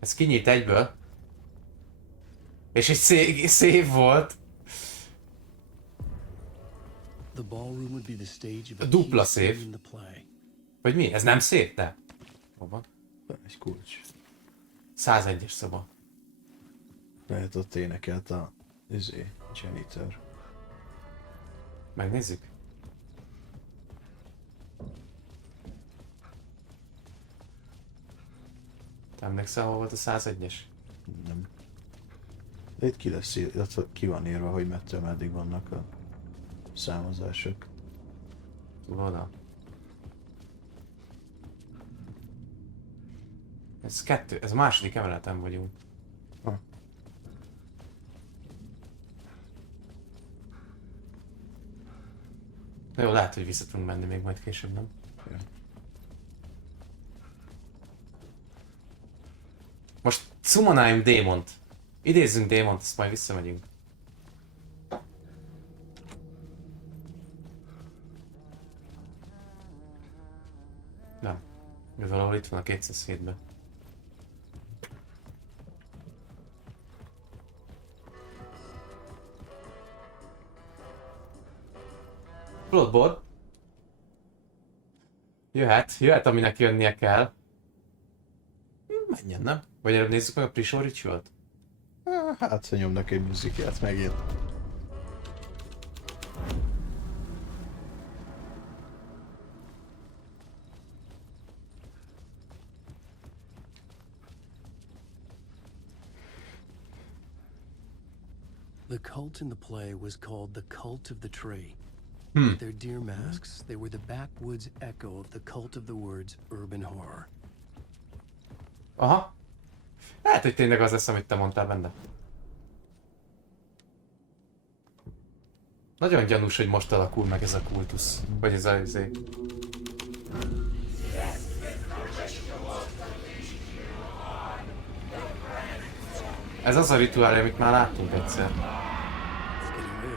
Ez kinyílt egyből. És egy szép volt. Dupla szép. Vagy mi? Ez nem szép, te? Hova? Egy kulcs. 101-es szoba. Lehet ott énekelt a janitor. Megnézzük. Te emlékszel, hol volt a 101-es? Nem. De itt ki lesz, illetve ki van írva, hogy mettől meddig vannak a számozások. Oda. Ez kettő, ez a második emeleten vagyunk. Ha. Na jó, lehet, hogy vissza tudunk menni még majd később, nem? Ja. Most summonáljunk démont. Idézzünk démont, azt majd visszamegyünk. Nem. Ő valahol itt van a 207-ben. Bloodborne. Jöhet, aminek jönnie kell. Menjen, nem? Vagy előbb nézzük meg a Prison Ritual-t? Hát, ha nyomnak egy muzikát megint. The cult in the play was called the Cult of the Tree. Hmm. With their deer masks, they were the backwoods echo of the cult of the words urban horror. Aha. Lehet, hogy tényleg az lesz, amit te mondtál benne. Nagyon gyanús, hogy most alakul meg ez a kultusz. Vagy ez a izé. Ez az a rituál, amit már láttunk egyszer. It's getting real,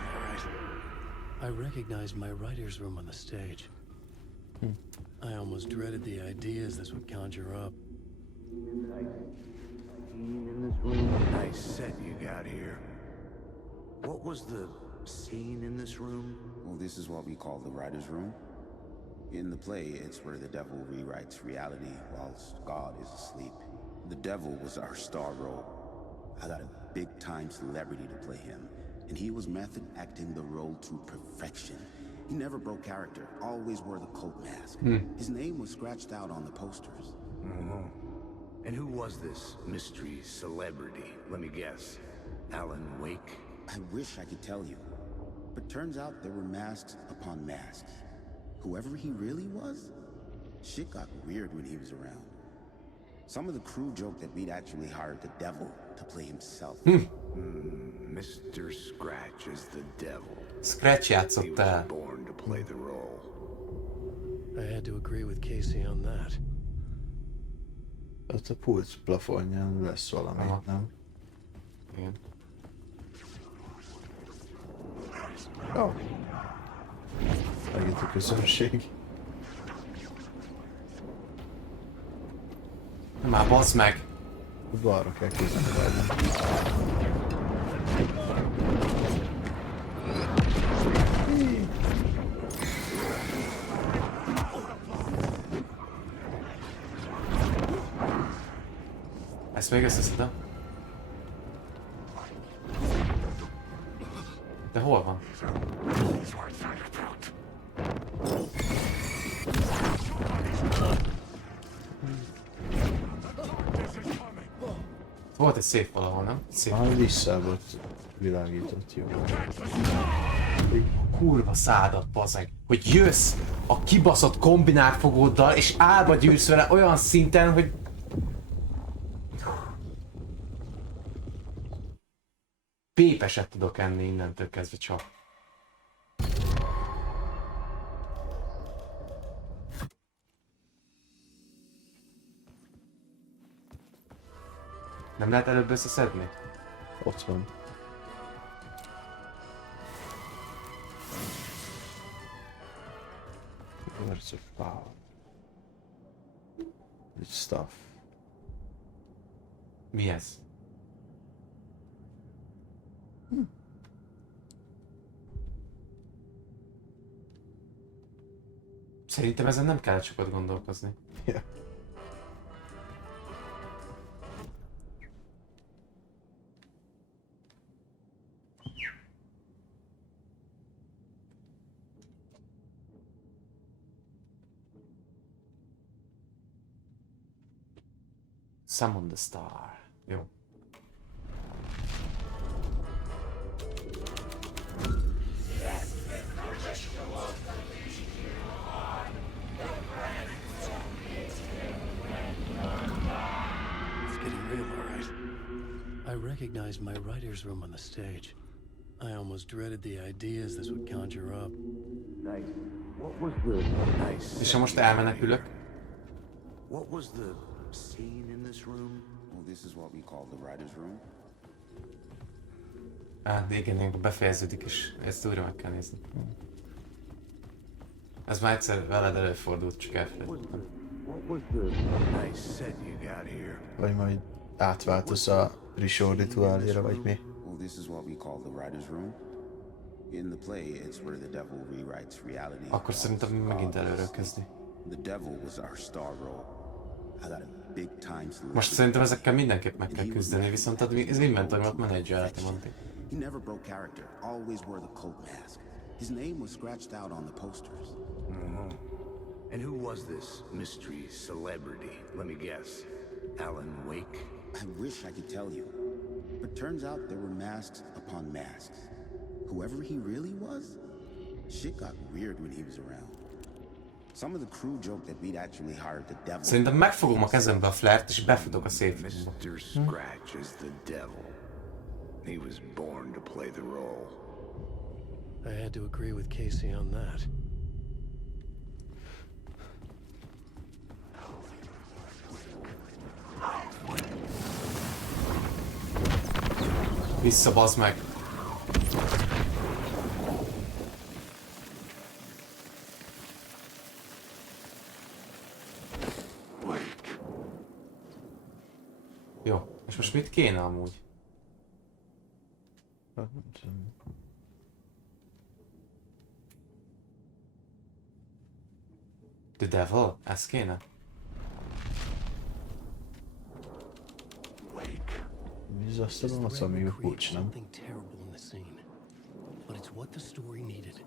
all right. I recognized my writer's room on the stage. I almost dreaded the ideas this would conjure up. Nice set you got here. What was the scene in this room? Well, this is what we call the writer's room. In the play, it's where the devil rewrites reality whilst God is asleep. The devil was our star role. I got a big-time celebrity to play him, and he was method acting the role to perfection. He never broke character, always wore the cult mask. His name was scratched out on the posters. And who was this mystery celebrity? Let me guess. Alan Wake? I wish I could tell you, but turns out there were masks upon masks. Whoever he really was, shit got weird when he was around. Some of the crew joked that we'd actually hired the devil to play himself. Mr. Scratch is the devil. Scratch He játszott was el. born to play the role. I had to agree with Casey on that. Ott a pulc plafonján lesz valami, Aha. nem? Igen. Jó. Megint a közönség. Már bazd meg! Balra kell kézni vele. Ezt még összeszedem. De hol van? Volt egy szép valahol, nem? Szép. Már vissza volt világított, jó. Kurva szádat, bazeg, hogy jössz a kibaszott kombinált fogóddal, és álba gyűlsz vele olyan szinten, hogy... Pépeset tudok enni innentől kezdve csak. Nem lehet előbb összeszedni? Ott van. Words of power. It's stuff. Mi ez? Szerintem ezen nem kell sokat gondolkozni. Ja. Summon the star. Jó. It's getting real, all right. I recognized my writer's room on the stage. I almost dreaded the ideas this would conjure up. Nice. What was the nice? És ha most elmenekülök? What was the scene in this room? Well, this is what we call the writer's room. De igen, befejeződik, és ezt újra meg kell nézni. Ez már egyszer veled előfordult, csak elfelejtettem. What was the nice set you got here? Vagy majd átváltasz a ritual rituáléra, vagy mi? Well, this is what we call the writer's room. In the play, it's where the devil rewrites reality. Akkor szerintem megint előről kezdi. The devil was our star role. I got a big time celebrity. Most szerintem ezekkel mindenképp meg kell küzdeni, viszont az inventorimat menedzselhetem addig. He never broke character, always wore the cult mask. His name was scratched out on the posters. And who was this mystery celebrity? Let me guess. Alan Wake? I wish I could tell you, but turns out there were masks upon masks. Whoever he really was, shit got weird when he was around. Some of the crew joked that we'd actually hired the devil. Szerintem megfogom a kezembe a flert, és befutok a széfbe. Mr. Scratch is the devil. He was born to play the role. I had to agree with Casey on that. Vissza, bazd meg! Jó, és most mit kéne amúgy? The devil? Ez kéne? Mi az asztalon? Az, ami a kulcs, nem? Something terrible in the scene, but it's what the story needed.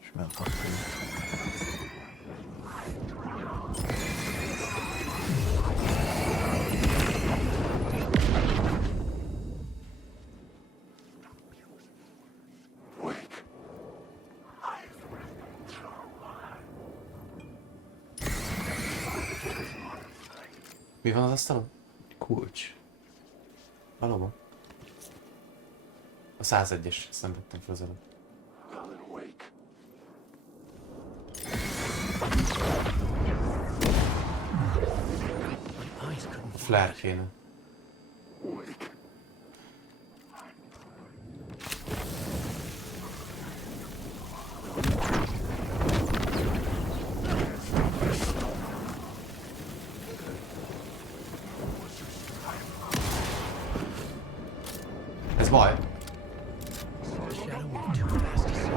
És ment akkor. Mi van az asztalon? Kulcs. Valóban. A 101-es, ezt nem vettem fel az előbb. A flare kéne. Ez baj. The shadow moved too fast to see.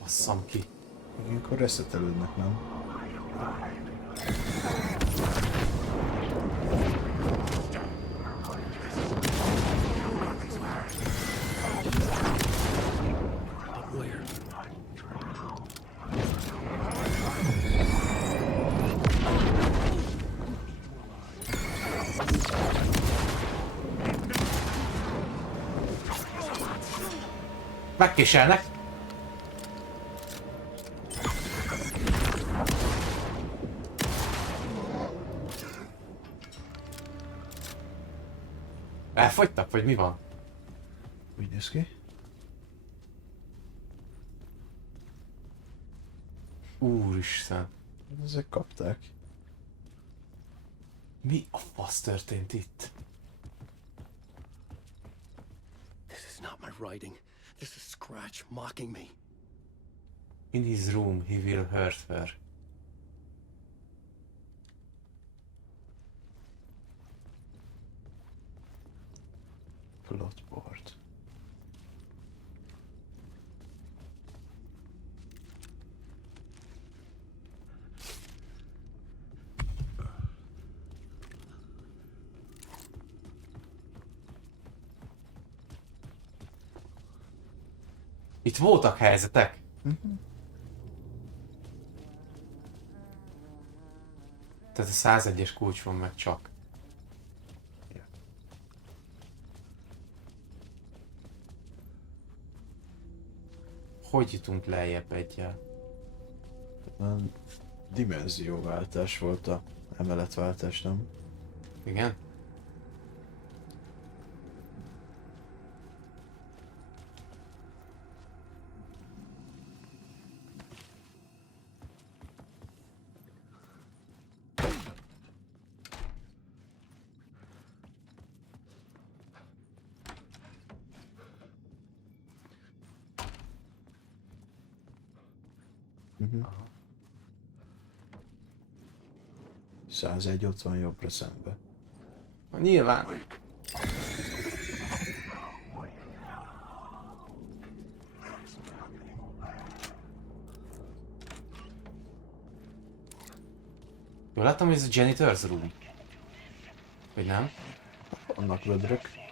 Basszam ki. Ilyenkor reszetelődnek, nem? But where? Megkéselnek. Elfogytak, vagy mi van? Úgy néz ki. Úristen. Ezek kapták. Mi a fasz történt itt? This is not My writing. This is Scratch mocking me. In his room, he will hurt her. Plotboard. Itt voltak helyzetek. Tehát a 101-es kulcs van meg csak. Hogy jutunk lejjebb egyel? Dimenzióváltás volt a emeletváltás, nem? Igen? Uh-huh. 101 ott van jobbra szembe. Nyilván. Jól láttam, hogy ez a janitor's room. Vagy nem? Annak vödrök.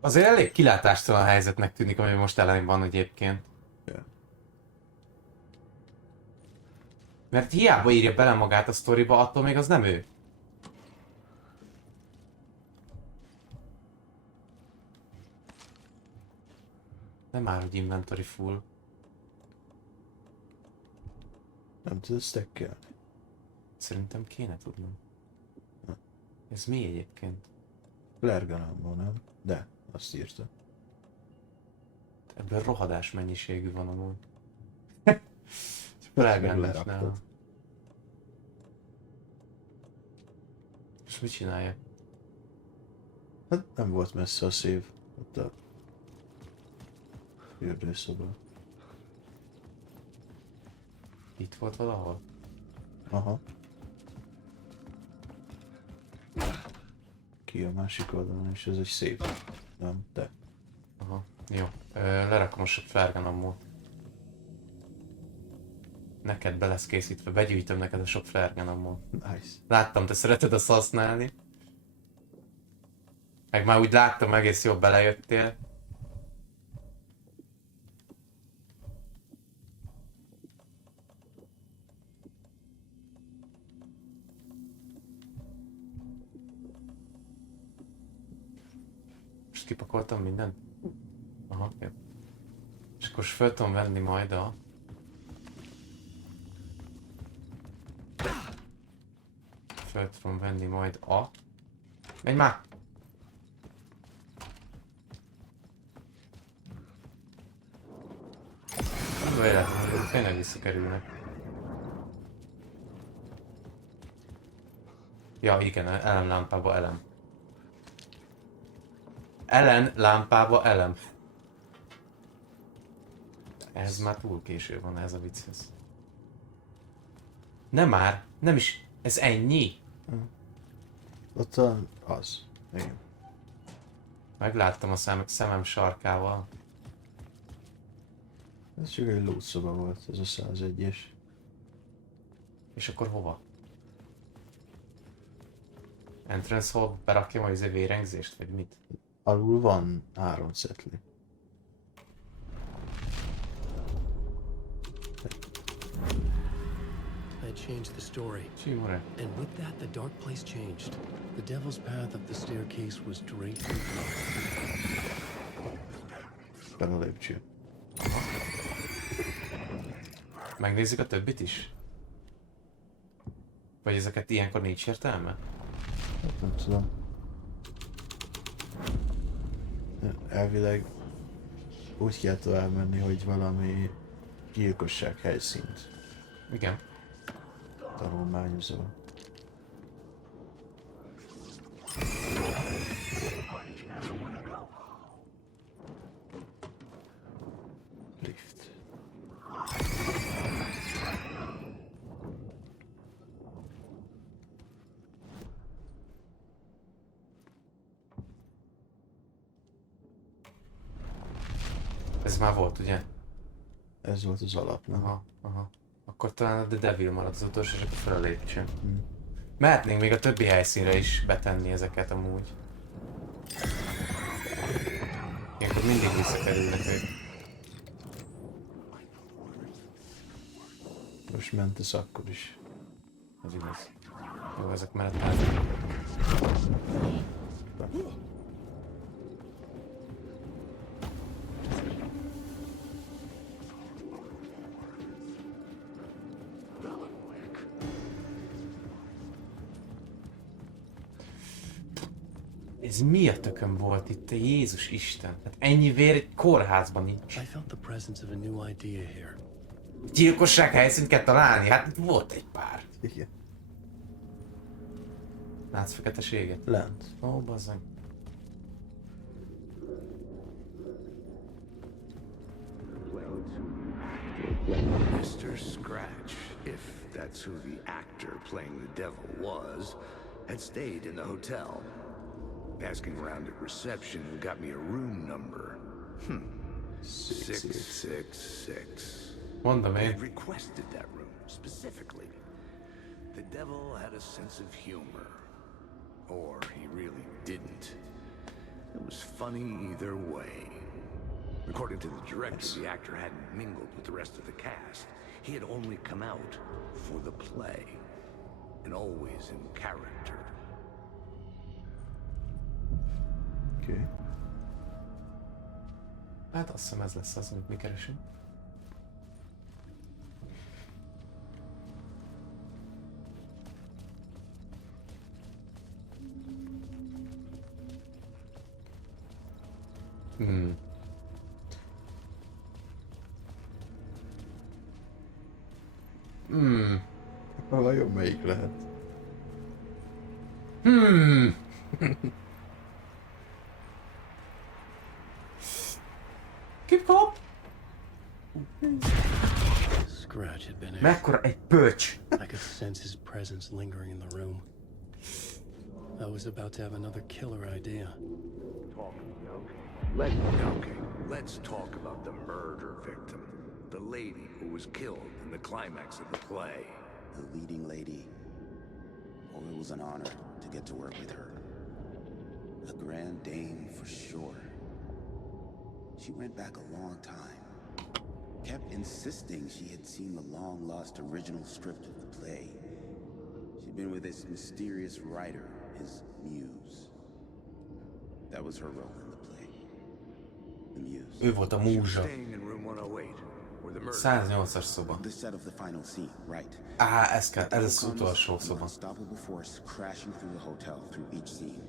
Azért elég kilátástalan helyzetnek tűnik, ami most elején van egyébként. Yeah. Mert hiába írja bele magát a sztoriba, attól még az nem ő. Nem már, hogy inventory full. Nem tudod stackelni. Szerintem kéne tudnom. Ez mi egyébként? Lerganámból, nem? De, azt írta. Ebből rohadás mennyiségű van amúgy. Meg Csak leraktad. És mit csinálja? Hát nem volt messze a szív. Ott a fürdőszoba. Itt volt valahol? Aha. Ki a másik oldalon, és ez egy szép. Nem, de. Aha, jó. Lerakom a flárganomot. Neked be lesz készítve, begyűjtöm neked a sok flárganomot. Nice. Láttam, te szereted azt használni. Meg már úgy láttam, egész jól belejöttél. Most kipakoltam mindent? Aha, jó. És akkor föl tudom venni majd a... Föl tudom venni majd a... Menj már! Véletlenül, tényleg visszakerülnek. Ja igen, elem lámpába elem. Ellen lámpába elem. Ez már túl késő van ez a vicchez. Nem már, nem is, ez ennyi. Ott az. Igen. Megláttam a szemem sarkával. Ez csak egy lootszoba volt, ez a 101-es. És akkor hova? Entrance hall, berakjam a vérengzést, vagy mit? Alul van 3 cetli. I change the story. Simore. And with that, the dark place changed. The devil's path up the staircase was draped in blood. Fel a lépcső. Megnézzük a többit is? Vagy ezeket ilyenkor nincs értelme? Hát nem tudom. Elvileg úgy kell tovább menni, hogy valami gyilkosság helyszínt Igen. tanulmányozol. Lift. Ez már volt, ugye? Ez volt az alap, nem? Aha, aha. Akkor talán a The Devil maradt az utolsó, és akkor fel a lépcső. Mehetnénk még a többi helyszínre is betenni ezeket amúgy. Ilyenkor mindig visszakerülnek ők. Most mentesz akkor is. Az igaz. Jó, ezek mellett állnak. Ez mi a tököm volt itt, te Jézus Isten? Hát ennyi vér egy kórházban nincs. I felt the presence of a new idea here. Gyilkosság helyszínt kell találni? Hát itt volt egy pár. Igen. Látsz feketeséget? Lent. Ó, bazzeg. Mr. Scratch, if that's who the actor playing the devil was, had stayed in the hotel. Asking around at reception got me a room number. 666. Mondom I én. had requested that room specifically. The devil had a sense of humor. Or he really didn't. It was funny either way. According to the director, the actor hadn't mingled with the rest of the cast. He had only come out for the play. And always in character. Oké. Hát azt hiszem ez lesz az, amit mi keresünk. Vajon melyik lehet? Kip-kop! Scratch had been here. Mekkora egy pöcs! I could sense his presence lingering in the room. I was about to have another killer idea. Let's talk about the murder victim. The lady who was killed in the climax of the play. The leading lady. Oh, it was an honor to get to work with her. A grand dame for sure. She went back a long time. Kept insisting she had seen the long-lost original script of the play. She'd been with this mysterious writer, his muse. That was her role in the play. The muse. Ő volt a múzsa. Staying in room 108, where the murder 108-as szoba. The set of the final scene, right? Ez az utolsó An szoba. unstoppable force crashing through the hotel through each scene,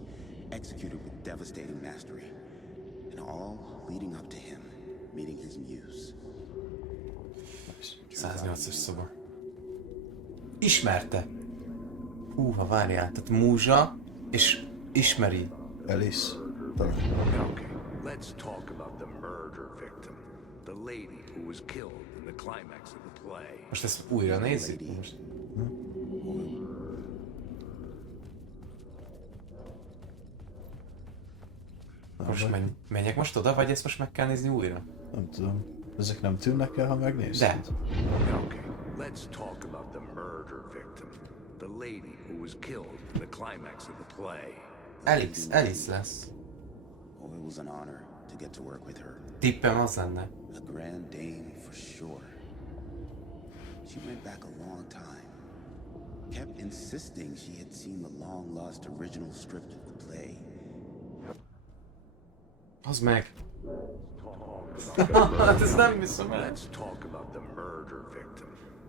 executed with devastating mastery, and all leading up to him meeting his muse. 108-as szoba. Ismerte. Húha, várjál, tehát múzsa, és ismeri. Alice. Talán. Okay, let's talk about the murder victim. The lady who was killed in the climax of the play. Most ezt újra nézzük? Most. Most menjek most oda, vagy ezt most meg kell nézni újra? Nem tudom. Ezek nem tűnnek el, ha megnézed? De. Okay, let's talk about the murder victim. The lady who was killed in the climax of the play. Alice lesz. Oh, it was an honor to get to work with her. Tippem az lenne. A grand dame for sure. She went back a long time. kept insisting she had seen the long-lost original script of the play. Az meg. Hát ez nem hiszem el. Let's talk about the murder victim.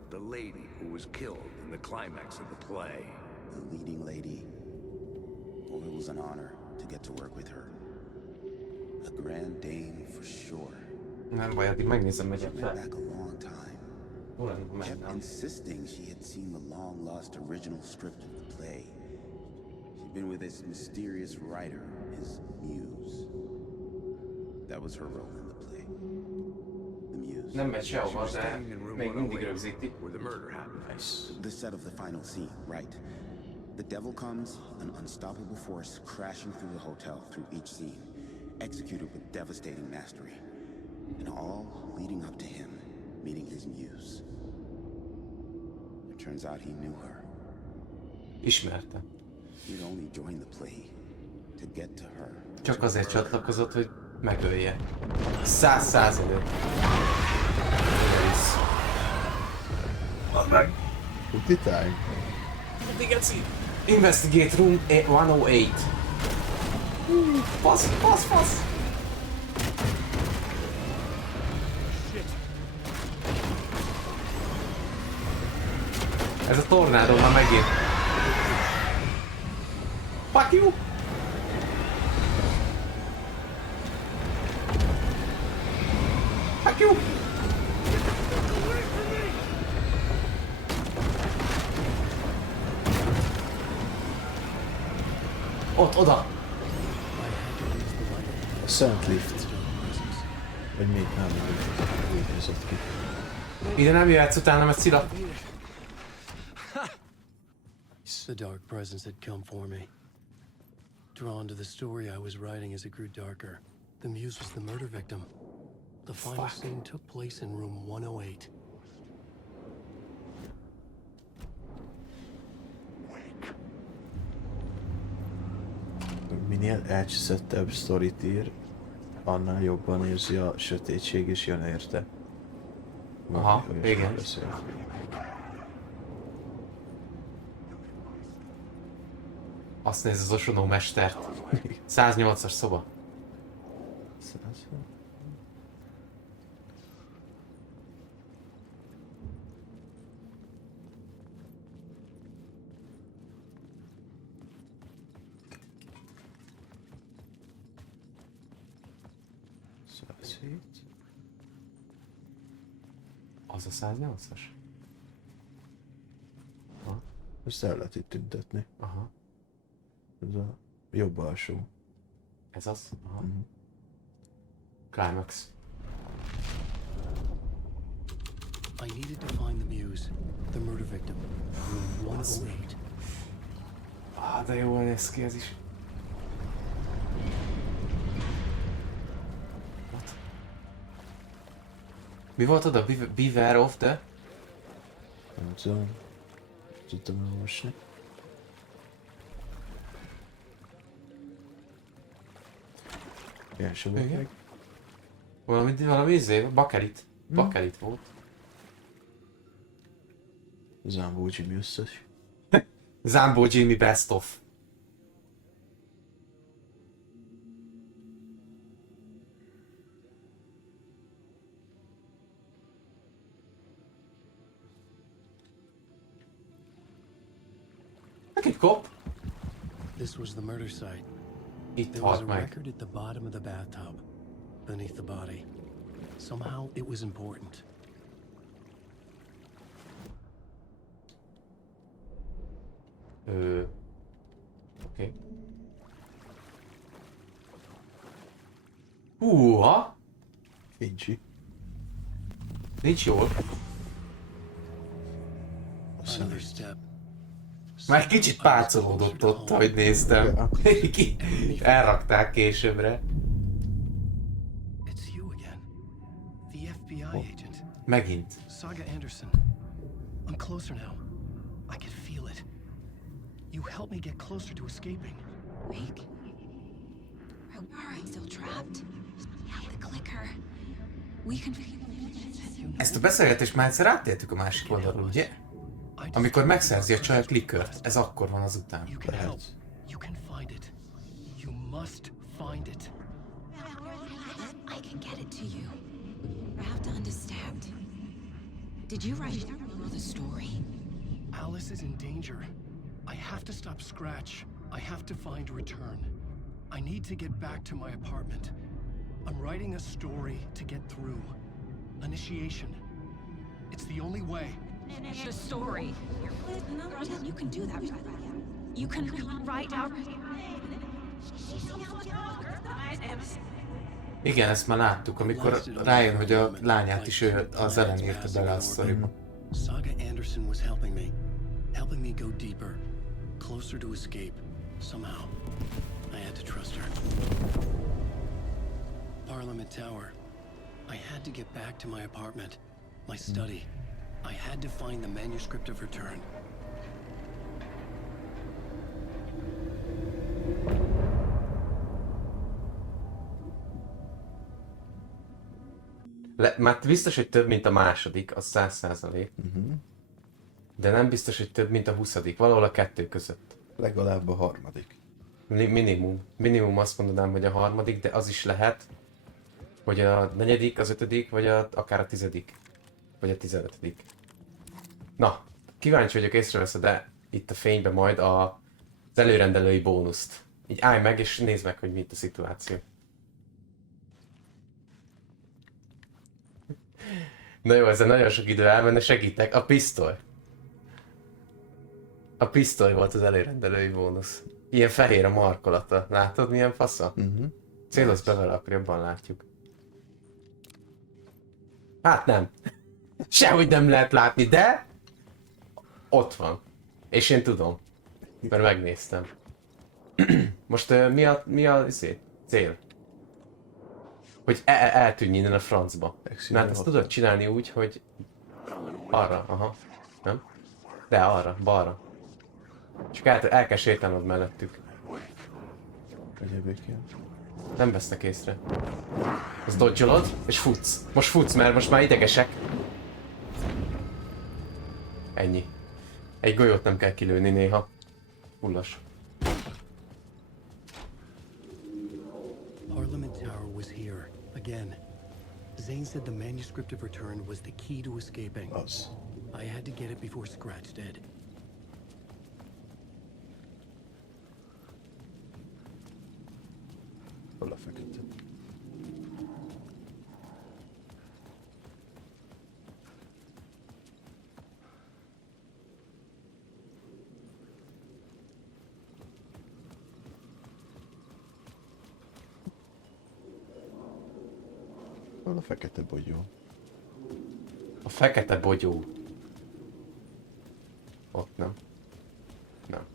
The lady who was killed in the climax of the play. The leading lady. Oh, it was an honor to get to work with her. A grand dame for sure. Nem baj, addig megnézem, megyek fel. Back a long time. Kept insisting she had seen the long-lost original script of the play. She'd been with this mysterious writer, his muse. That was her role in the play. The muse. Nem megy sehova, de még mindig rögzíti. Where the murder happened. The set of the final scene, right. The devil comes, an unstoppable force crashing through the hotel through each scene, executed with devastating mastery. And all leading up to him meeting his muse. It turns out he knew her. Ismerte. He'd only joined the play to get to her. Csak azért csatlakozott, hogy megölje. 100%. Add meg! Tuti time? Investigate room 108. Fasz! Ez a tornádó már megint. Fuck you! Fuck you! Ott, oda! Szent lift. Vagy még nem úgy nézett ki. Ide nem jöhetsz utána, mert szilap. The dark presence had come for me. Drawn to the story I was writing as it grew darker, the muse was the murder victim. The final scene took place in room 108. Minél elcseszettebb sztorit ír, annál jobban érzi a sötétség és jön érte. Aha, igen. Beszél. Azt néz az osonó mestert. 108-as szoba. Az a 108-as? Ezt el lehet itt tüntetni. Aha. Ez a jobb alsó. Ez az? Aha. Climax. I needed to find the muse, the murder victim, room 108. Ah, de jól néz ki ez is. What? Mi volt oda? Beware of the... Nem tudom. Tudtam elolvasni. Első volt meg. Valami izé, bakelit. Bakelit volt. Zambó Jimmy összes. Zambó Jimmy Best of. Egy kop. This was the murder site. Itt There was a halt meg. record at the bottom of the bathtub, beneath the body. Somehow it was important. Oké. Húha! Fincsi. Nincs jól. Another step. Már kicsit pácolódott ott, ahogy néztem. Elrakták későbbre. It's you again. The FBI agent. Megint. Saga Anderson. I'm closer now. I can feel it. You helped me get closer to escaping. Wait. Are I still trapped? I have the clicker. We can feel Ezt a beszélgetést már egyszer áttértük a másik oldalról, ugye? Amikor megszerzi a csaj a klikört, ez akkor van azután. You can help. Lehet. You can find it. You must find it. I can get it to you. I have to understand. Did you write the story? Alice is in danger. I have to stop Scratch. I have to find Return. I need to get back to my apartment. I'm writing a story to get through. Initiation. It's the only way. The story. You can do that. You can write out. Igen, ezt már láttuk, amikor rájön, hogy a lányát is ő az Ellen írta bele a sztoriba. Saga Anderson was helping me go deeper, closer to escape. Somehow, I had to trust her. Parliament Tower. I had to get back to my apartment, my study. I had to find the manuscript of Return. Már biztos, hogy több, mint a második, az 100%. De nem biztos, hogy több, mint a 20. Valahol a kettő között. Legalább a harmadik. Minimum. Minimum azt mondanám, hogy a harmadik, de az is lehet, hogy a 4., az 5., vagy akár a 10., vagy a 15. Na, kíváncsi vagyok, észreveszed-e itt a fényben majd az előrendelői bónuszt. Így állj meg, és nézd meg, hogy mi itt a szituáció. Na jó, ezzel nagyon sok idő elmenne, segítek. A pisztoly. A pisztoly volt az előrendelői bónusz. Ilyen fehér a markolata. Látod, milyen fasza? Célozz be vele, akkor jobban látjuk. Hát nem. Sehogy nem lehet látni, de... Ott van. És én tudom. Mert megnéztem. Most mi a cél? Hogy eltűnj innen a francba. Mert ezt tudod csinálni úgy, hogy... Arra, aha. Nem? De arra, balra. Csak el kell sétálnod mellettük. Egyébként. Nem vesznek észre. Az dodge-olod, és futsz. Most futsz, mert most már idegesek. Ennyi. Egy golyót nem kell kilőni néha. Fullas. Parliament Tower was here, again. Zane said the manuscript of Return was the key to escaping. Az. I had to get it before Scratch did. Hol a fekete? Hol a fekete bogyó? A fekete bogyó. Ott nem. Nem.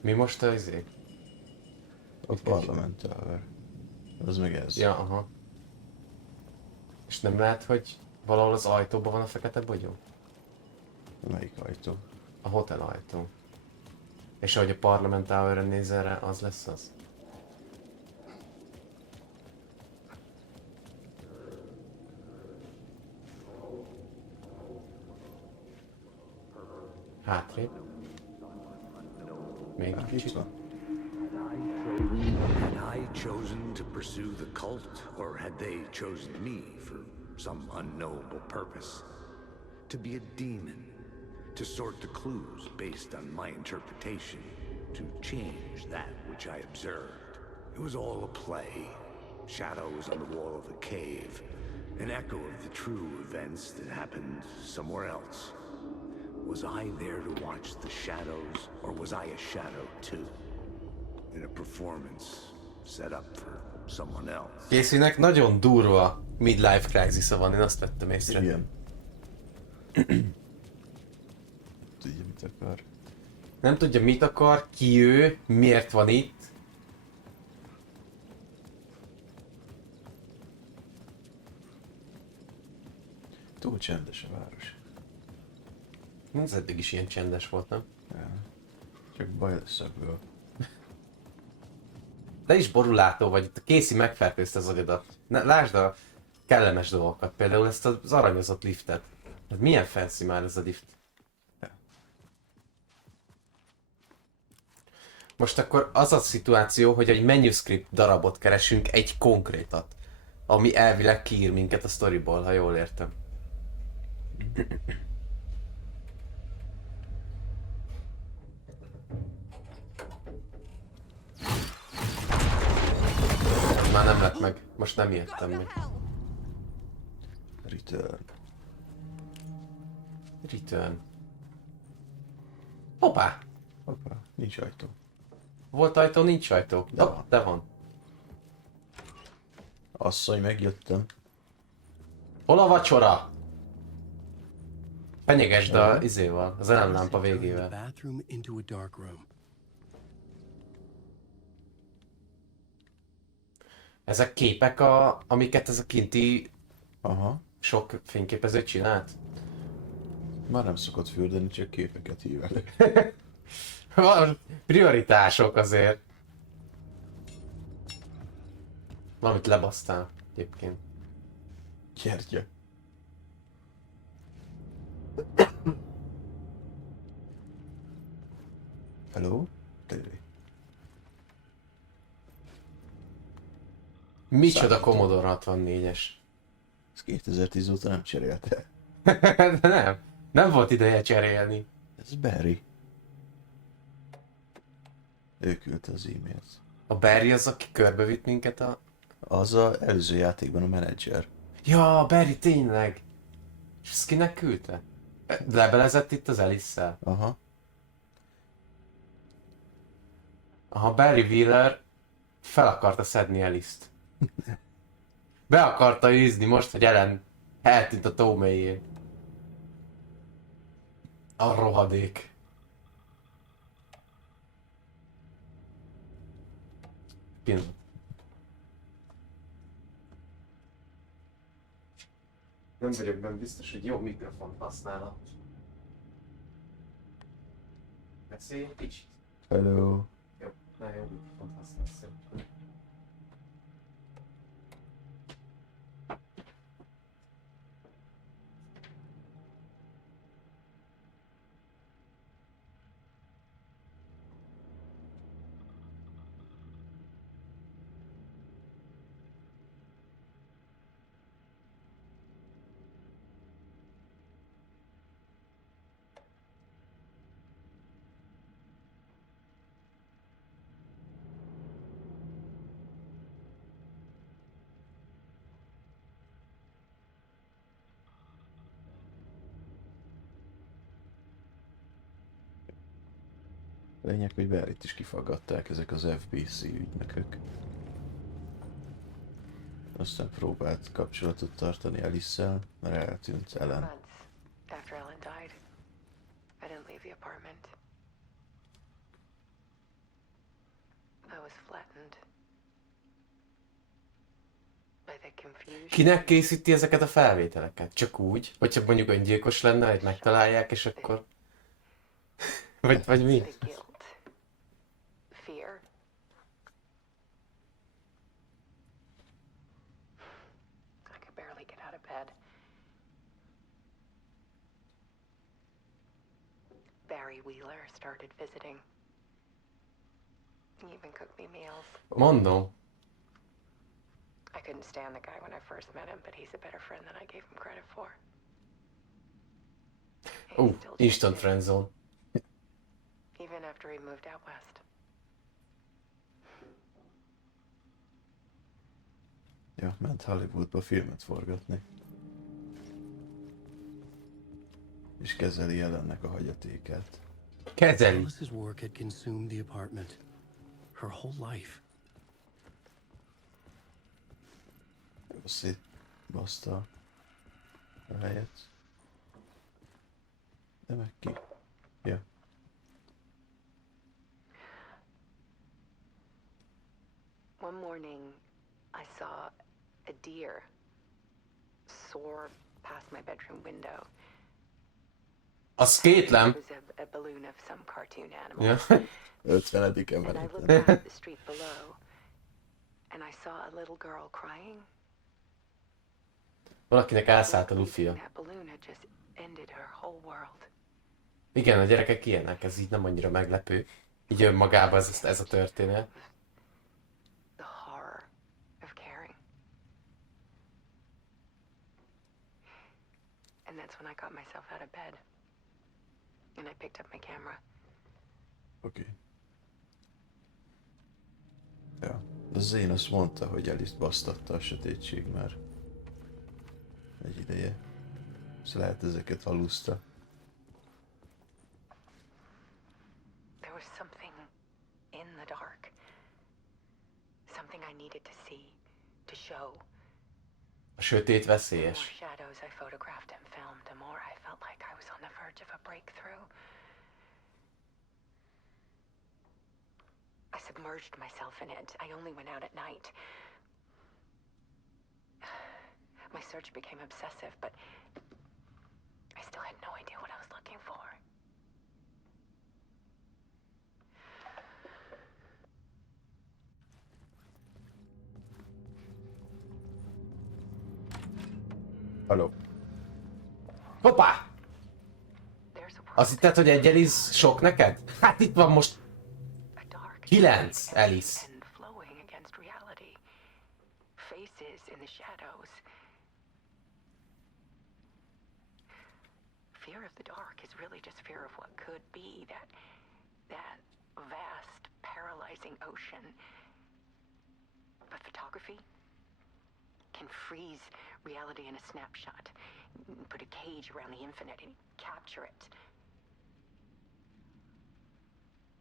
Mi most a izé? A Parliament Tower. Az meg ez. Ja, aha. És nem lehet, hogy valahol az ajtóban van a fekete bogyó? Melyik ajtó? A hotel ajtó. És ahogy a Parliament Tower-re nézel rá, az lesz az? Hátrébb. Még egy Itt kicsit. van. Had I chosen to pursue the cult, or had they chosen me for some unknowable purpose? To be a demon, to sort the clues based on my interpretation, to change that which I observed. It was all a play. Shadows on the wall of a cave, an echo of the true events that happened somewhere else. Was I there to watch the shadows, or was I a shadow too? In a performance set up for someone else. Caseynek nagyon durva midlife crisis-a van, én azt vettem észre. Igen. Tudja, mit akar. Nem tudja, mit akar, ki ő, miért van itt. Túl csendes a város. Ez eddig is ilyen csendes volt, nem? Ja. Csak baj lesz ebből. Te is borulátó vagy, itt a Casey megfertőzte az agyadat. Lásd a kellemes dolgokat, például ezt az aranyozott liftet. Hát milyen fancy már ez a lift? Most akkor az a szituáció, hogy egy manuscript darabot keresünk, egy konkrétat, ami elvileg kiír minket a storyból, ha jól értem. Ez már nem lett meg, most nem ijedtem még. Return. Return. Hoppá! Hoppá, nincs ajtó. Volt ajtó, nincs ajtó. De van. De van. Asszony, megjöttem. Hol a vacsora? Fenyegesd a izéval, az elemlámpa The végével. bathroom into a dark room. Ezek képek, amiket ez a kinti Aha. sok fényképező csinált? Már nem szokott fürdeni, csak képeket hív elő. Van prioritások azért. Valamit lebasztál egyébként. Gyertya. Hello? Tényleg. Micsoda Commodore 64-es. Ez 2010 óta nem cserélte. De nem. Nem volt ideje cserélni. Ez Barry. Ő küldte az e-mailt. A Barry az, aki körbevitt minket a... Az az előző játékban a menedzser. Ja, Barry tényleg. És ezt kinek küldte? Lebelezett itt az Alice-szel? Aha. Aha, Barry Wheeler fel akarta szedni Alice-t. Be akarta űzni most, hogy Ellen eltűnt a tó mélyén. A rohadék. Pillanat. Nem vagyok benne biztos, hogy jó mikrofont használok. Beszélj egy kicsit. Hello. Jó, nagyon jó mikrofont használsz. Lényeg, hogy Barryt is kifaggatták ezek az FBC ügynökök. Aztán próbált kapcsolatot tartani Alice-szel, mert eltűnt Ellen. Months after Ellen died, I didn't leave the apartment. I was flattened by the confusion. Kinek készíti ezeket a felvételeket? Csak úgy? Hogyha mondjuk öngyilkos lenne, hogy megtalálják, és akkor... vagy mi? The guilt, fear. I could barely get out of bed. Barry Wheeler started visiting. He even cooked me meals. Mondom. I couldn't stand the guy when I first met him, but he's a better friend than I gave him credit for. He still Instant dates me, friendzone. even after he moved out west. Ja, ment Hollywoodba filmet forgatni. És kezeli Ellennek a hagyatékát. Kezeli. Alice's work had consumed the apartment. Her whole life. Szétbaszta a helyet. De meg ki? Ja. One morning, I saw a deer soar past my bedroom window. Az It kétlem. was a balloon of some cartoon animal. Ja. 50. And I looked emeleten. down at the street below, and I saw a little girl crying. Valakinek elszállt a lufia. That balloon had just ended her whole world. Igen, a gyerekek ilyenek, ez így nem annyira meglepő. Így önmagában ez a történet. The horror of caring. And that's when I got myself out of bed. And I picked up my camera. Oké. Ja. De Zane azt mondta, hogy el is basztatta a sötétség már. Egy ideje. Szóval lehet ezeket haluszta. There was something in the dark. Something I needed to see, to show. A sötét The more veszélyes. shadows I photographed and filmed, the more I felt like I was on the verge of a breakthrough. I submerged myself in it. I only went out at night. My search became obsessive, but I still had no idea what I was looking for. Haló. Hoppá! There's a world, Azt hitted, hogy egy Alice sok neked? Hát itt van most a dark, 9 empty Alice. and flowing against reality. Faces in the shadows. Fear of the dark is really just fear of what could be, that vast, paralyzing ocean. But photography can freeze reality in a snapshot. Put a cage around the infinite and capture it.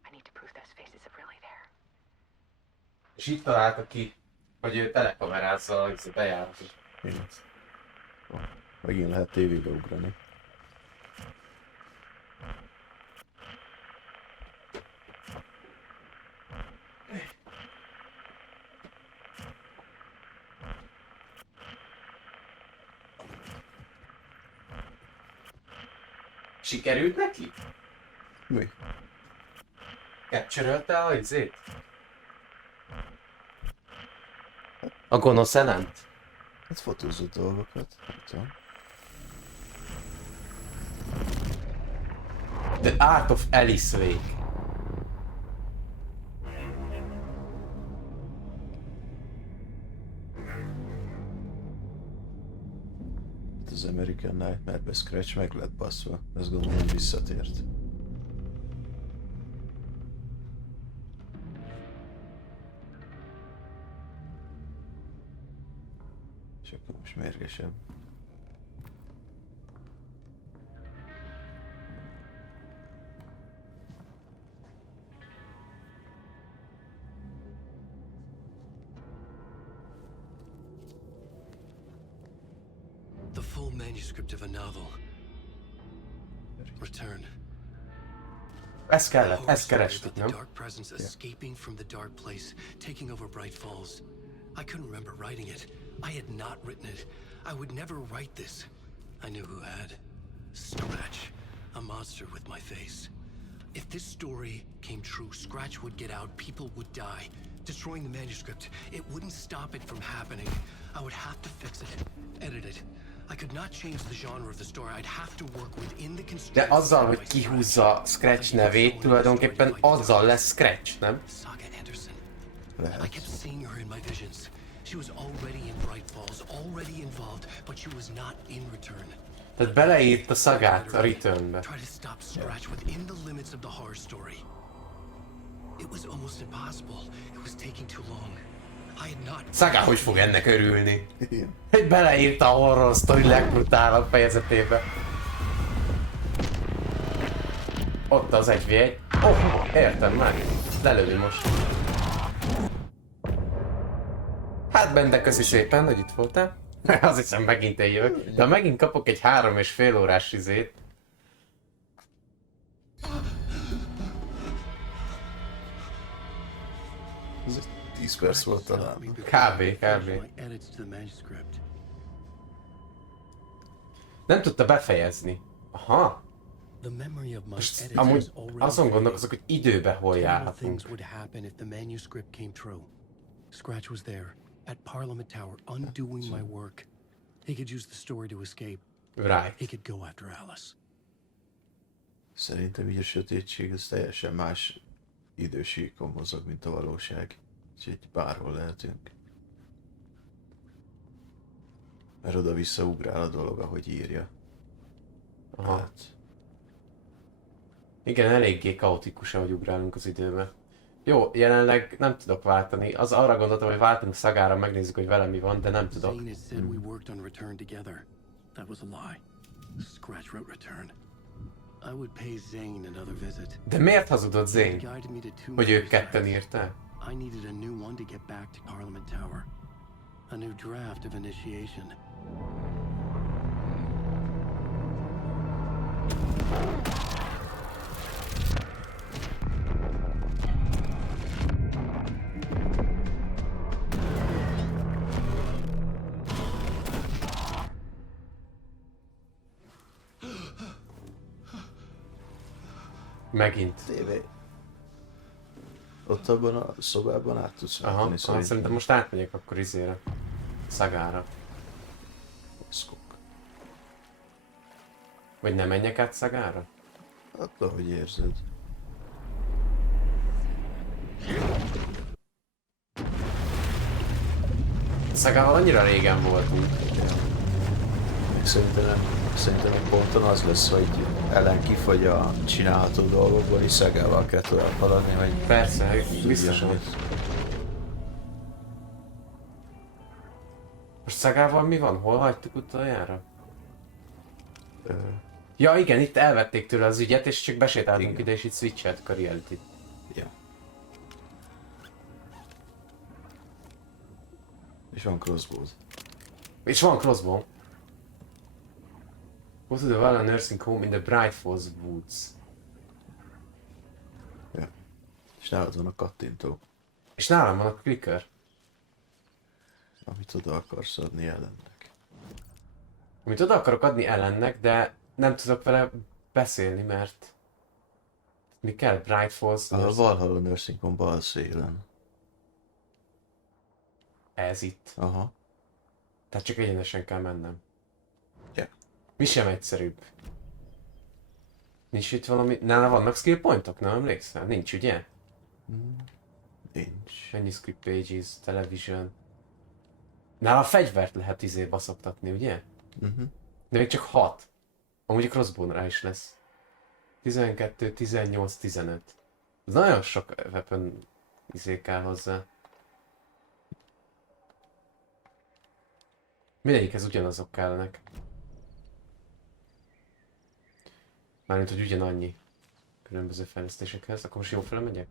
I need to prove those faces are really there. És itt találta ki, hogy ő telekamerázza a bejáratot. Igen. Megint lehet tévébe ugrani. Sikerült neki? Mi? Capture-ölte a izét? A gonosz elent? Hát fotózott dolgokat. Nem tudom. The Art of Alice Wake. Hát az American Nightmare-be Scratch meg lett baszva. Ezt gondolom visszatért. És akkor most mérgesebb. The full manuscript of a novel. Return. Ez The kellett, horror ezt story kerestük, about the nem? dark presence escaping from the dark place, taking over Bright Falls. I couldn't remember writing it. I had not written it. I would never write this. I knew who had. Scratch. A monster with my face. If this story came true, Scratch would get out, people would die. Destroying the manuscript, it wouldn't stop it from happening. I would have to fix it, edit it. I could not change the genre of the story. I'd have to work within the De constraints azzal, set hogy by kihúzza Scratch nevét, tulajdonképpen azzal lesz Scratch, nem? Saga Anderson. I Lehet. kept seeing her in my visions. She was already in Bright Falls, already involved, but she was not in Return. Tehát beleírt a szagát a Returnbe. Try to stop Scratch within the limits of the horror story. It was almost impossible. It was taking too long. I had not. Szaga hogy fog ennek örülni? Igen. Hogy beleírta a horror sztori legbrutálabb fejezetébe. Ott az 1v1. Oh, értem meg. Lelőni most. Hát Bende, köszi szépen, hogy itt voltál. Azt hiszem megint eljövök. De ha megint kapok egy 3,5 órás izét, Ez egy 10 perc volt talán. Kb. Nem tudta befejezni. Aha. Most amúgy azon gondolkozok, hogy időbe hol járhatunk. Scratch was there, at Parliament Tower, undoing my work. He could use the story to escape. Right. He could go after Alice. Szerintem így a sötétség az teljesen más idősíkon mozog, mint a valóság. Úgyhogy bárhol lehetünk. Mert oda-vissza ugrál a dolog, ahogy írja. Aha. Hát, Igen, eléggé kaotikus, ahogy ugrálunk az időbe. Jó, jelenleg nem tudok váltani. Az arra gondoltam, hogy váltunk Szagára, megnézzük, hogy vele mi van, de nem tudok. Zane had said we worked on Return together. That was a lie. Scratch wrote Return. I would pay Zane another visit. De miért hazudott He Zane? guided me to two Hogy ők murders ketten perhaps. írták? I needed a new one to get back to Parliament Tower. A new draft of initiation. Megint. tévé. Ott abban a szobában át tudsz Aha, menni, szerintem most átmegyek akkor izére. Szagára. Szkok. Vagy nem menjek át Szagára? Hát, ahogy érzed. Szagával annyira régen voltunk. Még szerintem egy ponton az lesz, hogy ellen kifogy a csinálható dolgokból, és Szegával kell tovább haladni, hogy... Persze, biztosan. Most Szagával mi van? Hol hagytuk utoljára? Ja igen, itt elvették tőle az ügyet, és csak besétáltunk Igen. ide, és itt switcheltük a reality-t. Ja. És van crossbow. És van crossbow. Go to the Valhalla nursing home in the Bright Falls Woods. Ja. És nálad van a kattintó, És nálam van a clicker. amit oda akarsz adni ellennek. Amit oda akarok adni ellennek, de nem tudok vele beszélni, mert... Mi kell? Bright Falls A nursing... Valhalla Nursing Home bal szélen. Ez itt. Aha. Tehát csak egyenesen kell mennem. Ja. Mi sem egyszerűbb. Nincs itt valami... Nála vannak skill pointok? Nem emlékszel? Nincs, ugye? Nincs. Manuscript pages, television... Nála fegyvert lehet baszoktatni, ugye? De még csak 6. Amúgy a crossbow-ra is lesz. 12, 18, 15. Ez nagyon sok weapon kell hozzá. Mindegyikhez ugyanazok kellnek. Mármint, hogy ugyanannyi különböző fejlesztésekhez. Akkor most jó fele megyek?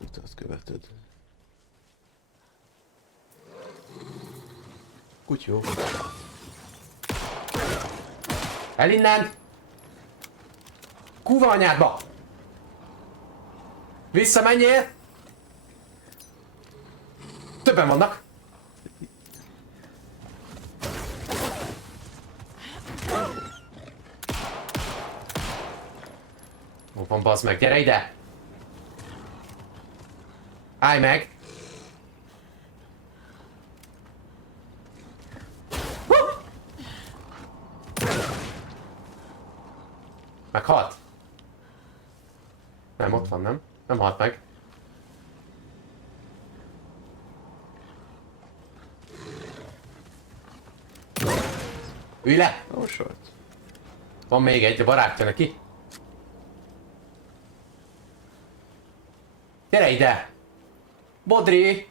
Utat követed. Kutyó. El innen! Kurva anyádba! Visszamenjél! Többen vannak! Ó, van, bazd meg, gyere ide! Állj meg! Meghalt? Nem, ott van, nem? Nem halt meg. Ülj le! Ó, sort. Van még egy, a barátja neki. Gyere ide! Bodri!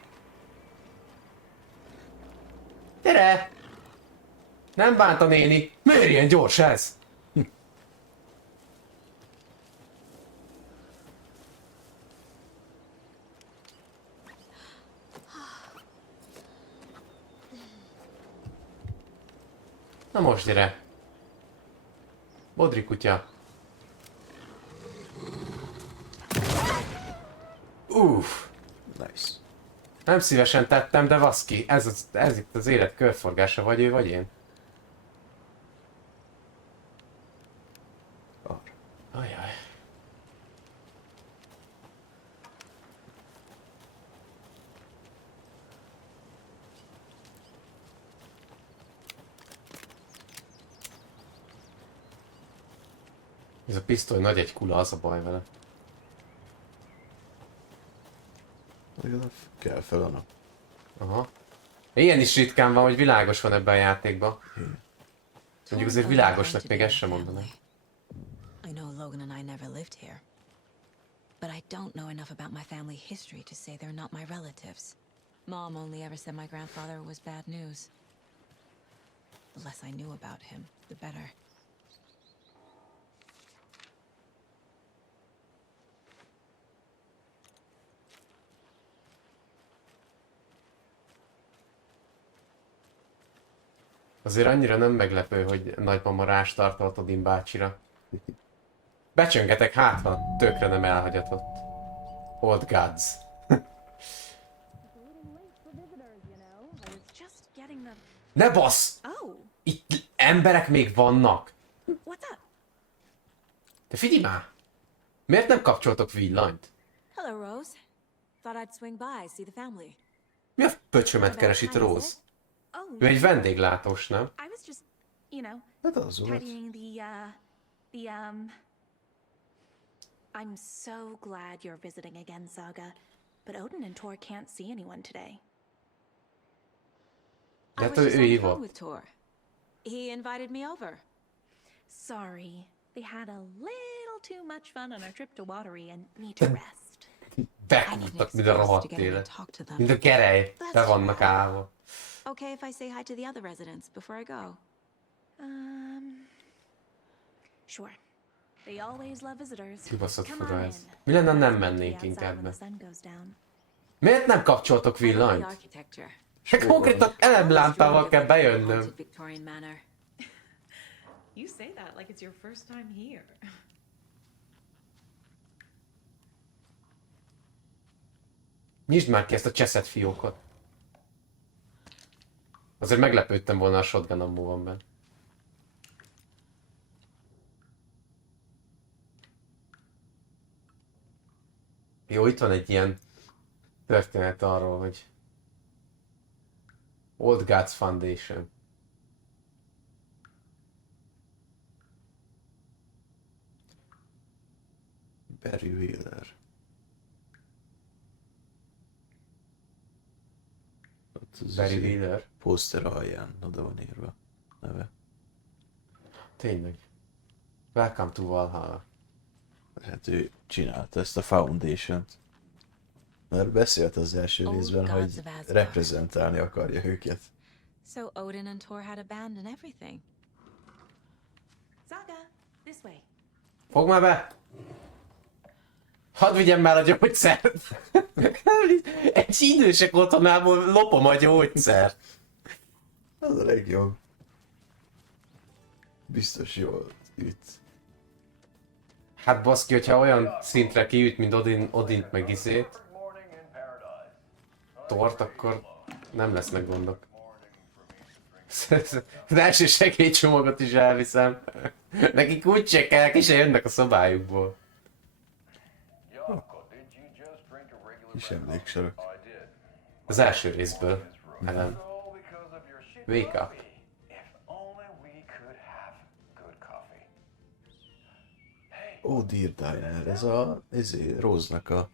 Gyere! Nem bánt a néni. Miért ilyen gyors ez? Na most gyere. Bodri kutya. Uff. Nice. Nem szívesen tettem, de baszki, ez itt az élet körforgása, vagy ő, vagy én. Arra. Ajaj. Ez a pisztoly nagy egy kula, az a baj vele. Legalább kell fel a nap. Aha. Ilyen is ritkán van, hogy világos van ebben a játékban. Mondjuk azért világosnak még ezt sem mondanám. I know Logan and I never lived here. But I don't know enough about my family history to say they're not my relatives. Mom only ever said my grandfather was bad news. The less I knew about him, the better. Azért annyira nem meglepő, hogy nagymama rástartolt Odin bácsira. Becsöngetek, hát van, tökre nem elhagyatott. Old gods. Ne bassz! Oh, Itt emberek még vannak. what's up? Te figyelj már! Miért nem kapcsoltok villanyt? Hello, Rose. Thought I'd swing by, see the family. Mi a pöcsömet keres itt Rose? Oh, Ő egy vendéglátós, nem? I was just, you know, Hát az volt. tidying I'm so glad you're visiting again, Saga. But Odin and Tor can't see anyone today. I De was hát just ő on the hívott. phone with Tor. He invited me over. Sorry. They had a little too much fun on our trip to Watery and need to rest. Bekúttak, mint a rohadt élet. Mint a gerej. Be vannak állva. Okay if I say hi to the other residents before I go? Sure. They always love visitors. Kibaszott Come fura on ez. in. Mi lenne, ha nem Be mennénk outside inkább when be? the sun goes down. Miért nem kapcsoltok I love the villanyt? architecture. Se konkrétan elemlámpával kell bejönnöm. Haunted Victorian manor. You say that like it's your first time here. Nyisd már ki ezt a cseszett fiókot. Azért meglepődtem volna, a shotgun ammo van benne. Jó, itt van egy ilyen történet arról, hogy Old Gods Foundation. Barry Wheeler. Ott az Barry izé Wheeler. Pószter alján oda van írva neve. Tényleg. Welcome to Valhalla. Hát ő csinálta ezt a Foundation-t. Mert beszélt az első Old részben, Gods hogy of Asgard. reprezentálni akarja őket. So Odin and Tor had a band and everything. Saga, this way. Fogd már be! Hadd vigyem már a gyógyszert! Egy idősek otthonából lopom a gyógyszert. Az a legjobb. Biztos jól üt. Hát baszki, hogyha olyan szintre kiüt, mint Odint meg izét, Tort, akkor nem lesznek gondok. Az első segélycsomagot is elviszem. Nekik úgy csekkel, ki se jönnek a szobájukból. Kis emléksorok. Az első részből. Ellen. Wake up. Ó, Dear Diner, ez a Rose-nak a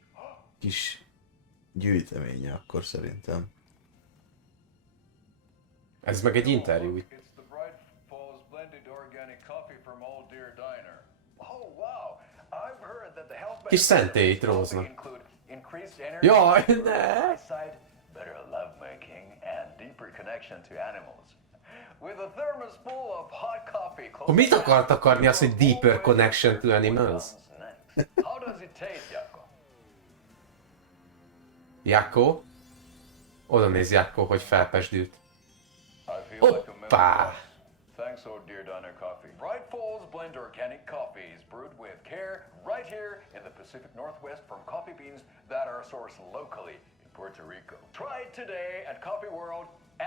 kis gyűjteménye akkor szerintem. Ez meg egy interjú. It's the Bright Falls blended organic coffee from Old Deer Diner. Oh wow! I've heard that the health Kis szentélyt Rose-nak. include increased energy, Jaj, ne! eyesight, better lovemaking, and deeper connection to animals. With a thermos full of hot coffee. Akkor mit akart akarni az, hogy deeper connection to animals? How does it taste, Jakko? Jakko? Oda néz Jakko, hogy felpesdült. I feel like a Hoppá! member. Thanks, Deer Diner Coffee. Bright Falls blend organic coffee is brewed with care right here in the Pacific Northwest from coffee beans that are sourced locally in Puerto Rico. Try it today at Coffee World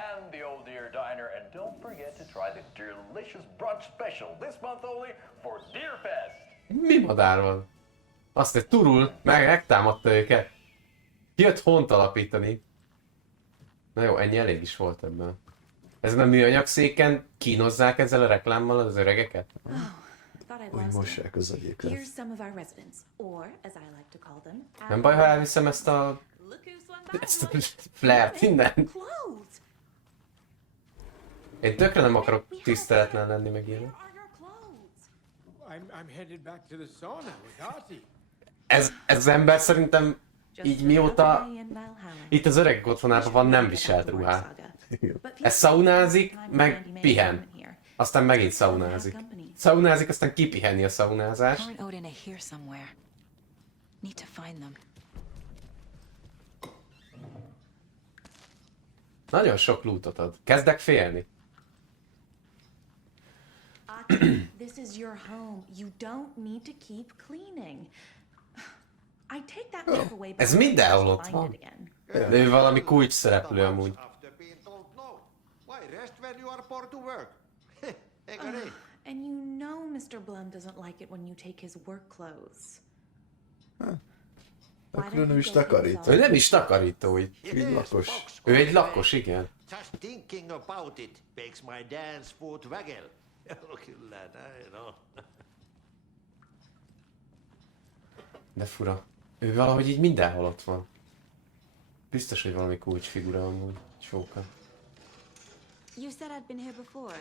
and the Old Deer Diner, and don't forget to try the delicious brunch special this month only for Deer Fest. Mi madár van? Azt egy turul, megtámadta őket. Jött hont alapítani. Na jó, ennyi elég is volt ebből. Ez a műanyag széken kínozzák ezzel a reklámmal az öregeket? Úgy mossák az agyékat. Here's some of our residents, or as I like to call them. Nem baj, ha elviszem ezt a flare-t innen. Clothes. Én tökre nem akarok tiszteletlen lenni meg ilyen. Where are your clothes? I'm headed back to the sauna with Artie. Ez az ember szerintem így mióta Yesterday in Valhalla. itt az öreg otthonában van, nem viselt ruhát. Ez szaunázik, meg pihen. Aztán megint szaunázik. Szaunázik, aztán kipihenni a szaunázás. Torn Odin are here somewhere. Need to find them. Nagyon sok lootot ad. Kezdek félni. Aki, this is your home. You don't need to keep cleaning. I take that leap away, but Ez I mindenhol just ott find van. it again. De ő valami kulcs szereplő amúgy. After being told no. Why rest when you are poor to work? Egare. And you know Mr. Blum doesn't like it when you take his work clothes. Akkor ő nem is takarít. Ő nem is takarító, így. Így lakos. Ő egy lakos, igen. Just thinking about it makes my dance foot waggle. Look at that, you know. De fura. Ő valahogy így mindenhol ott van. Biztos, hogy valami kulcsfigura amúgy. Sokkal. You said I'd been here before.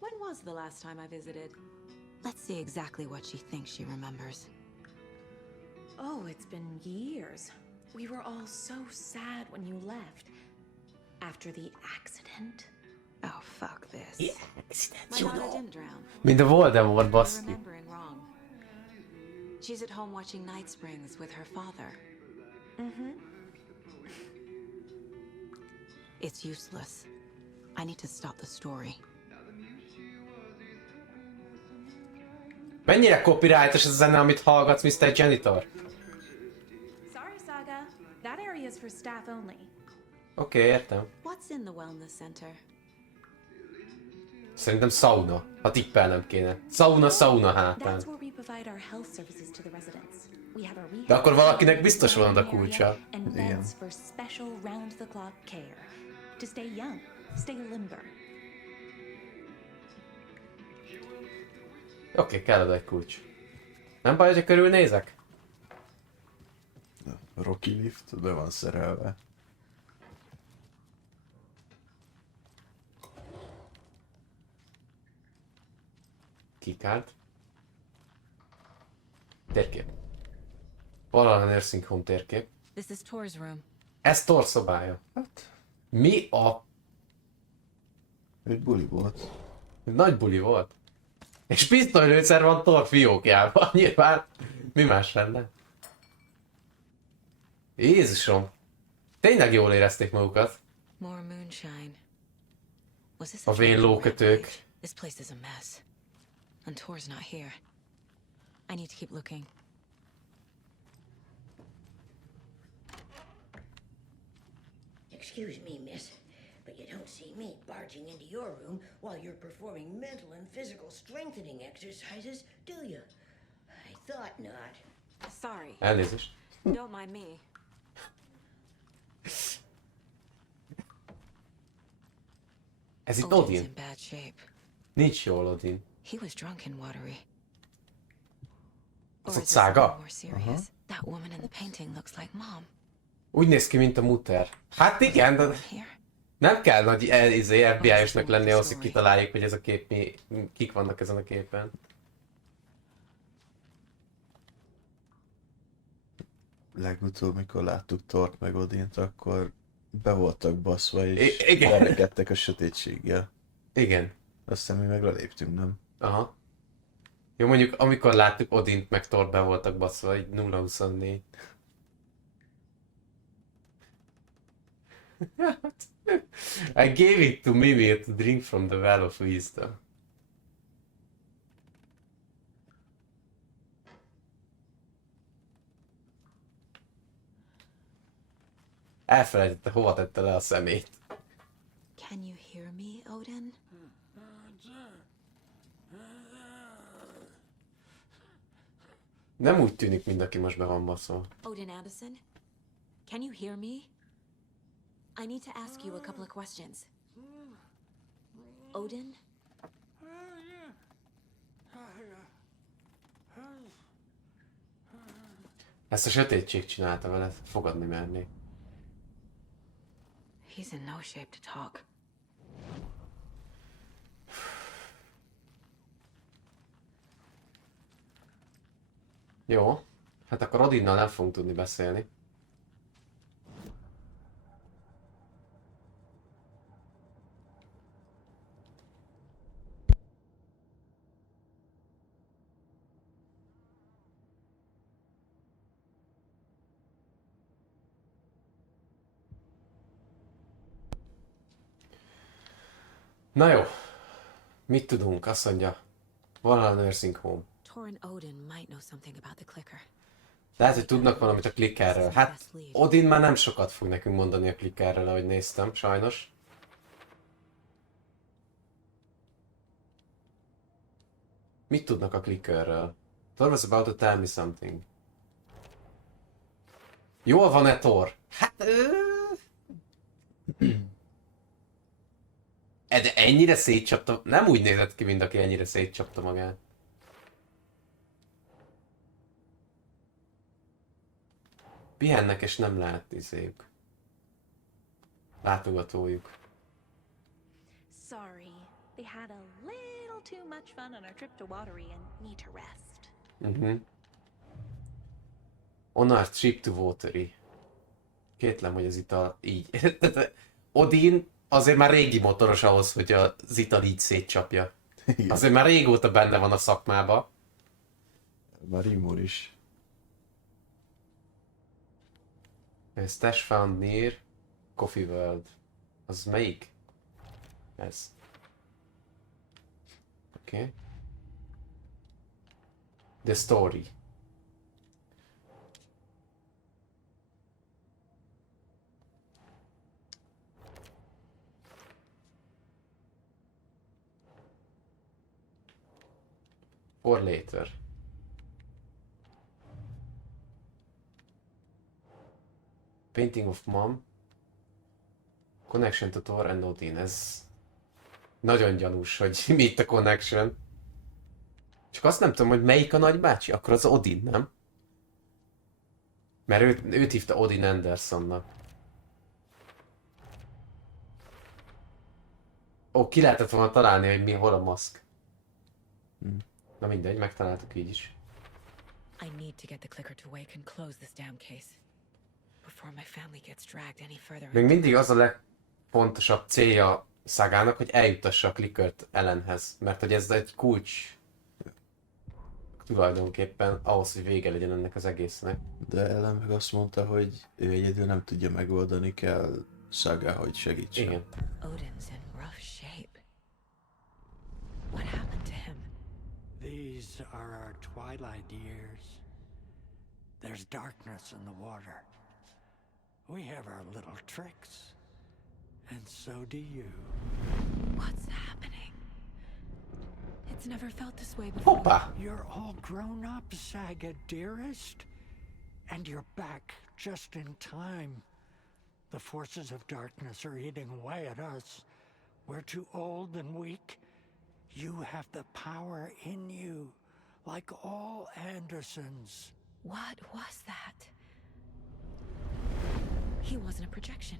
When was the last time I visited? Let's see exactly what she thinks she remembers. Oh, it's been years. We were all so sad when you left. After the accident. Oh, fuck this. My daughter didn't drown. Mint a Voldemort, I'm baszki. remembering wrong. She's at home watching Night Springs with her father. It's useless. I need to stop the story. Mennyire copyrightos ez a zene, amit hallgatsz, Mr. Janitor? Sorry, Saga. That area is for staff only. Oké, értem. What's in the wellness center? Szerintem sauna. Ha tippelnem kéne. Sauna hátán. That's where we provide our health services to the residents. We have a rehab De akkor valakinek center, biztos van oda area, kulcsa. and Igen. beds for special round-the-clock care. To stay young, stay limber. Oké, kell oda egy kulcs. Nem baj, hogy körülnézek? A Rocky lift be van szerelve. Keycard. Térkép. Valahol a nursing home térkép. This is Tor's room. Ez Thor szobája. Hát, Mi a... egy buli volt. Nagy buli volt. És pisztolylőszer van Thor fiókjában. Nyilván mi más lenne? Jézusom. Tényleg jól érezték magukat. More moonshine. Was this A a vén trip to lókötők. Rampage? This place is a mess. And Tor's not here. I need to keep looking. Excuse me, miss, but you don't see me barging into your room while you're performing mental and physical strengthening exercises, do you? I thought not. Sorry. Elnézést. Don't mind me. Ez itt Odin's Odin. in bad shape. Nincs jól Odin. He was drunk and watery. Or Az ott is this something Saga? more serious? That woman in the painting looks like Mom. Úgy néz ki, mint a muter. Hát igen, de Here? nem kell nagy FBI-osnak lenni ahhoz, hogy kitaláljuk, hogy ez a kép kik vannak ezen a képen. Legutóbb, mikor láttuk Thort meg Odint, akkor be voltak baszva és Igen. verekedtek a sötétséggel. Igen. Aztán mi meg leléptünk, nem? Aha. Jó, mondjuk amikor láttuk Odint meg Thor be voltak baszva, így 0-24. I gave it to Mimir to drink from the well of wisdom. Elfelejtette, hova tette le a szemét. Can you hear me, Odin? Nem úgy tűnik, mint aki most be van baszva. Odin Anderson? Can you hear me? I need to ask you a couple of questions. Odin? Ezt a sötétség csinálta veled, fogadni merni. He's in no shape to talk. Jó, hát akkor Odinnal nem fogunk tudni beszélni. Na jó, mit tudunk? Azt mondja, van a nursing home. Torrin Odin might know something about the clicker. Lehet, hogy tudnak valamit a klickerről. Hát, Odin már nem sokat fog nekünk mondani a klickerről, ahogy néztem, sajnos. Mit tudnak a clickerről? Thor was about to tell me something. Jól van-e Thor? Hát... De ennyire szétcsapta... Nem úgy nézett ki, mint aki ennyire szétcsapta magát. Pihennek és nem lehet izéjük. Látogatójuk. Sorry, they had a little too much fun on our trip to Watery and need to rest. On our trip to Watery. Kétlem, hogy az ital így. Odin azért már régi motoros ahhoz, hogy az ital így szétcsapja. Igen. Azért már régóta benne van a szakmába. Már immun is. Stash found near Coffee World. Az melyik? Ez. Oké. Okay. The story. Or later. Painting of Mom. Connection to Thor and Odin. Ez nagyon gyanús, hogy mi itt a connection. Csak azt nem tudom, hogy melyik a nagybácsi. Akkor az Odin, nem? Mert őt hívta Odin Andersonnak. Ó, ki lehetett volna találni, hogy hol a maszk. Na mindegy, megtaláltuk így is. I need to get the clicker to wake and close this damn case before my family gets dragged any further. Még mindig az a legfontosabb célja Sagának, hogy eljutassa a clickert Ellenhez, mert hogy ez egy kulcs tulajdonképpen ahhoz, hogy vége legyen ennek az egésznek. De Ellen meg azt mondta, hogy ő egyedül nem tudja megoldani, kell Saga, hogy segítsen. Igen. Odin's in rough shape. What happened to him? These are our twilight years. There's darkness in the water. We have our little tricks. And so do you. What's happening? It's never felt this way before. Hoppá! You're all grown up, Saga, dearest. And you're back just in time. The forces of darkness are eating away at us. We're too old and weak. You have the power in you, like all Andersons. What was that? He wasn't a projection.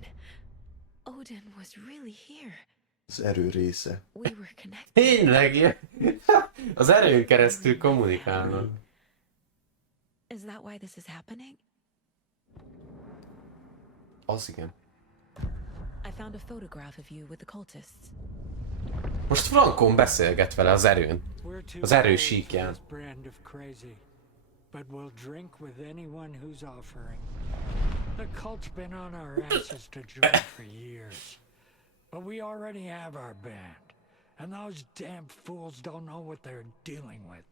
Odin was really here. Az erő része. We were connected. Tényleg? Az erőn keresztül kommunikálnak. Is that why this is happening? Az igen. I found a photograph of you with the cultists. Most frankon beszélget vele az erőn. Az erő síkján. But we'll drink with anyone who's offering. The cult's been on our asses to drink for years. But we already have our band. And those damn fools don't know what they're dealing with.